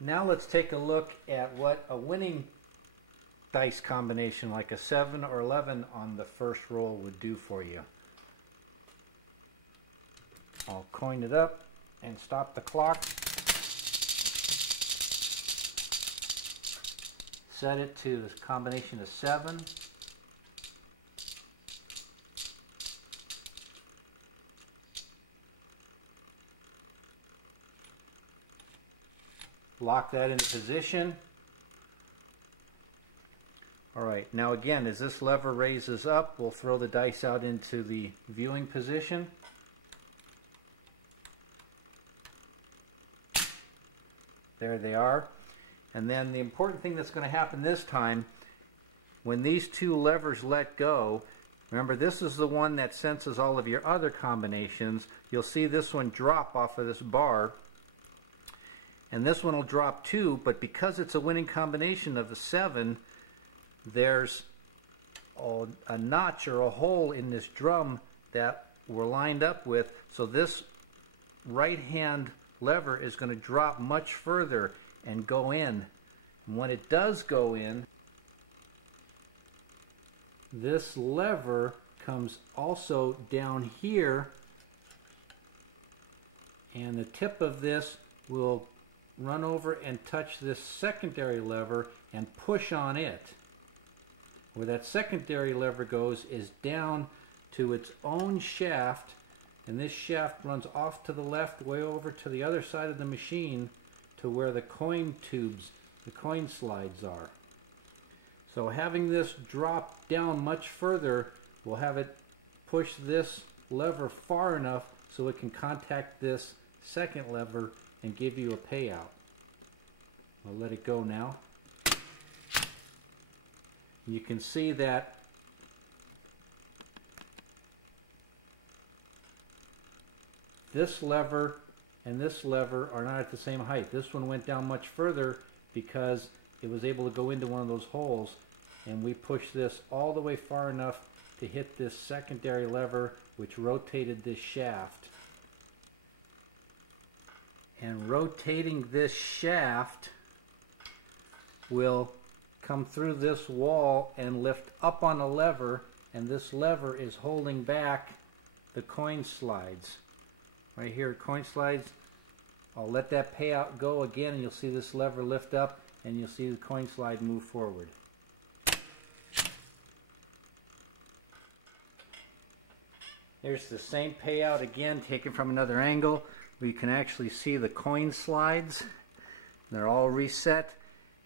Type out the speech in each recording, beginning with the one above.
Now let's take a look at what a winning dice combination like a 7 or 11 on the first roll would do for you. I'll coin it up and stop the clock. Set it to this combination of 7. Lock that into position. Alright, now again, as this lever raises up, we'll throw the dice out into the viewing position. There they are. And then the important thing that's going to happen this time, when these two levers let go, remember this is the one that senses all of your other combinations. You'll see this one drop off of this bar. And this one will drop too, but because it's a winning combination of the 7, there's a notch or a hole in this drum that we're lined up with. So this right hand lever is going to drop much further and go in. And when it does go in, this lever comes also down here, and the tip of this will run over and touch this secondary lever and push on it. Where that secondary lever goes is down to its own shaft, and this shaft runs off to the left way over to the other side of the machine to where the coin tubes, the coin slides are. So having this drop down much further will have it push this lever far enough so it can contact this second lever and give you a payout. I'll let it go now. You can see that this lever and this lever are not at the same height. This one went down much further because it was able to go into one of those holes, and we pushed this all the way far enough to hit this secondary lever which rotated this shaft. And rotating this shaft will come through this wall and lift up on a lever, and this lever is holding back the coin slides. Right here, coin slides. I'll let that payout go again, and you'll see this lever lift up, and you'll see the coin slide move forward. Here's the same payout again, taken from another angle. We can actually see the coin slides. They're all reset,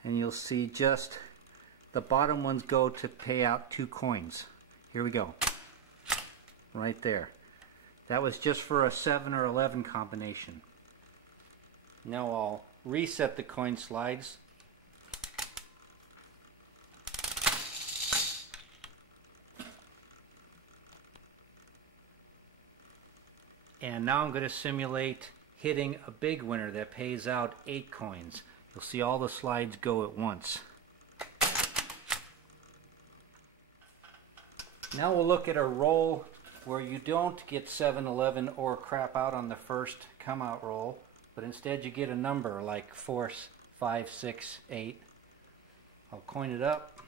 and you'll see just the bottom ones go to pay out 2 coins. Here we go. Right there. That was just for a 7 or 11 combination. Now I'll reset the coin slides. And now I'm going to simulate hitting a big winner that pays out 8 coins. You'll see all the slides go at once. Now we'll look at a roll where you don't get 7, 11 or crap out on the first come out roll, but instead you get a number like 4, 5, 6, 8. I'll coin it up.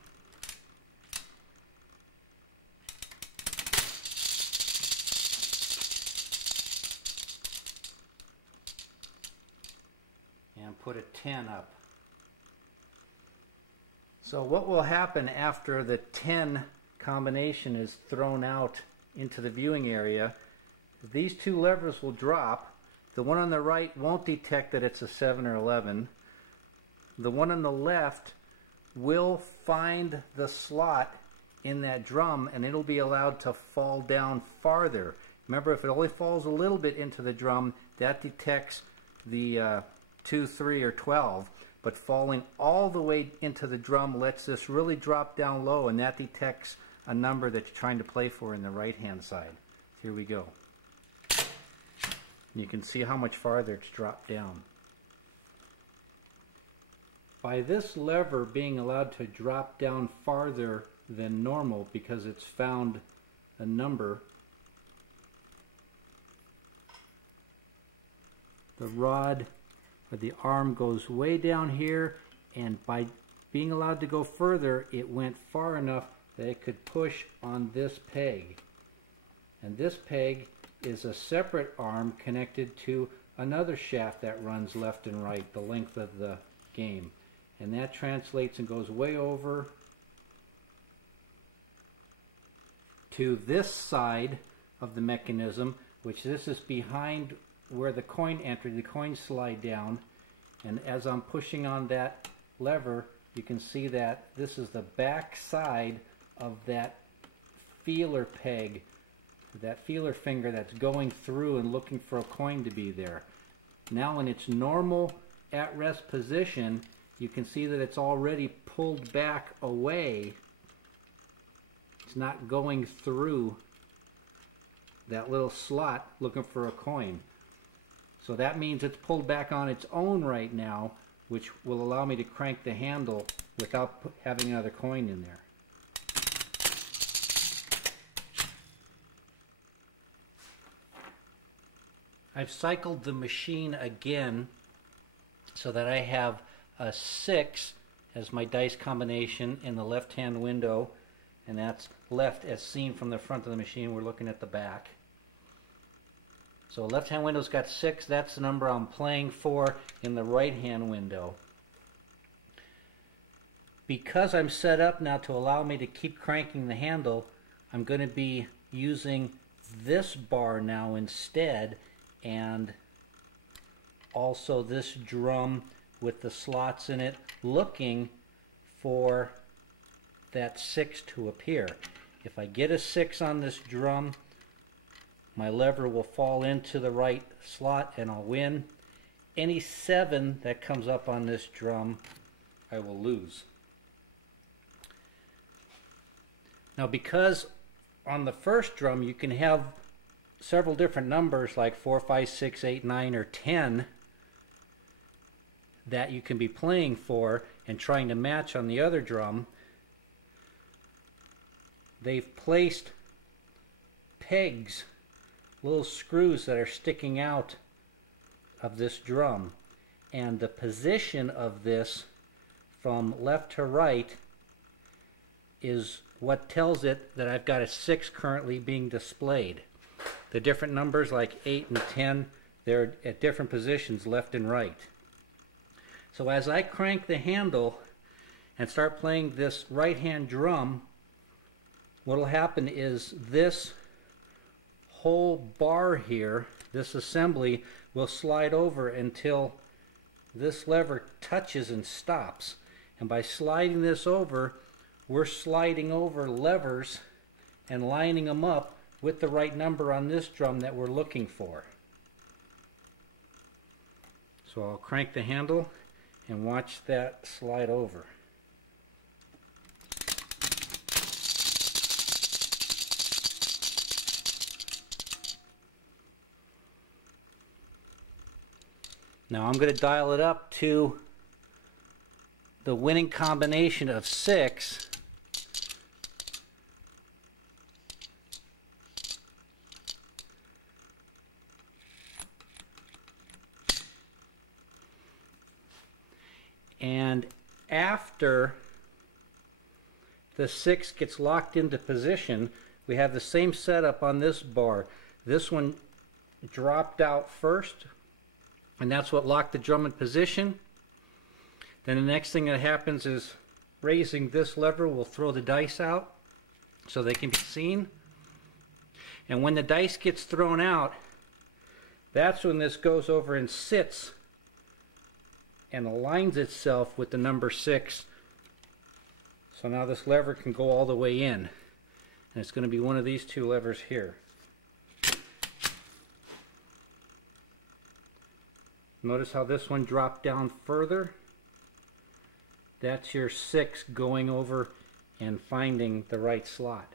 And put a 10 up. So what will happen after the 10 combination is thrown out into the viewing area, these 2 levers will drop. The one on the right won't detect that it's a 7 or 11. The one on the left will find the slot in that drum, and it'll be allowed to fall down farther. Remember, if it only falls a little bit into the drum, that detects the 2, 3, or 12. But falling all the way into the drum lets this really drop down low, and that detects a number that you're trying to play for in the right hand side. Here we go. And you can see how much farther it's dropped down. By this lever being allowed to drop down farther than normal because it's found a number, the rod but the arm goes way down here, and by being allowed to go further, it went far enough that it could push on this peg. And this peg is a separate arm connected to another shaft that runs left and right the length of the game. And that translates and goes way over to this side of the mechanism, which this is behind where the coin entered. The coins slide down, and as I'm pushing on that lever, you can see that this is the back side of that feeler peg, that feeler finger that's going through and looking for a coin to be there. Now in its normal at rest position, you can see that it's already pulled back away. It's not going through that little slot looking for a coin. So that means it's pulled back on its own right now, which will allow me to crank the handle without having another coin in there. I've cycled the machine again so that I have a 6 as my dice combination in the left-hand window, and that's left as seen from the front of the machine. We're looking at the back. So left-hand window's got 6. That's the number I'm playing for in the right-hand window. Because I'm set up now to allow me to keep cranking the handle, I'm going to be using this bar now instead, and also this drum with the slots in it, looking for that 6 to appear. If I get a 6 on this drum, my lever will fall into the right slot and I'll win. Any 7 that comes up on this drum, I will lose. Now, because on the first drum you can have several different numbers like 4, 5, 6, 8, 9, or 10 that you can be playing for and trying to match on the other drum, they've placed pegs, little screws that are sticking out of this drum, and the position of this from left to right is what tells it that I've got a 6 currently being displayed. The different numbers like 8 and 10, they're at different positions left and right. So as I crank the handle and start playing this right hand drum, what will happen is this whole bar here, this assembly, will slide over until this lever touches and stops. And by sliding this over, we're sliding over levers and lining them up with the right number on this drum that we're looking for. So I'll crank the handle and watch that slide over. Now I'm going to dial it up to the winning combination of 6. And after the 6 gets locked into position, we have the same setup on this bar. This one dropped out first, and that's what locked the drum in position. Then the next thing that happens is raising this lever will throw the dice out so they can be seen. And when the dice gets thrown out, that's when this goes over and sits and aligns itself with the number 6. So now this lever can go all the way in. And it's going to be one of these two levers here. Notice how this one dropped down further. That's your 6 going over and finding the right slot.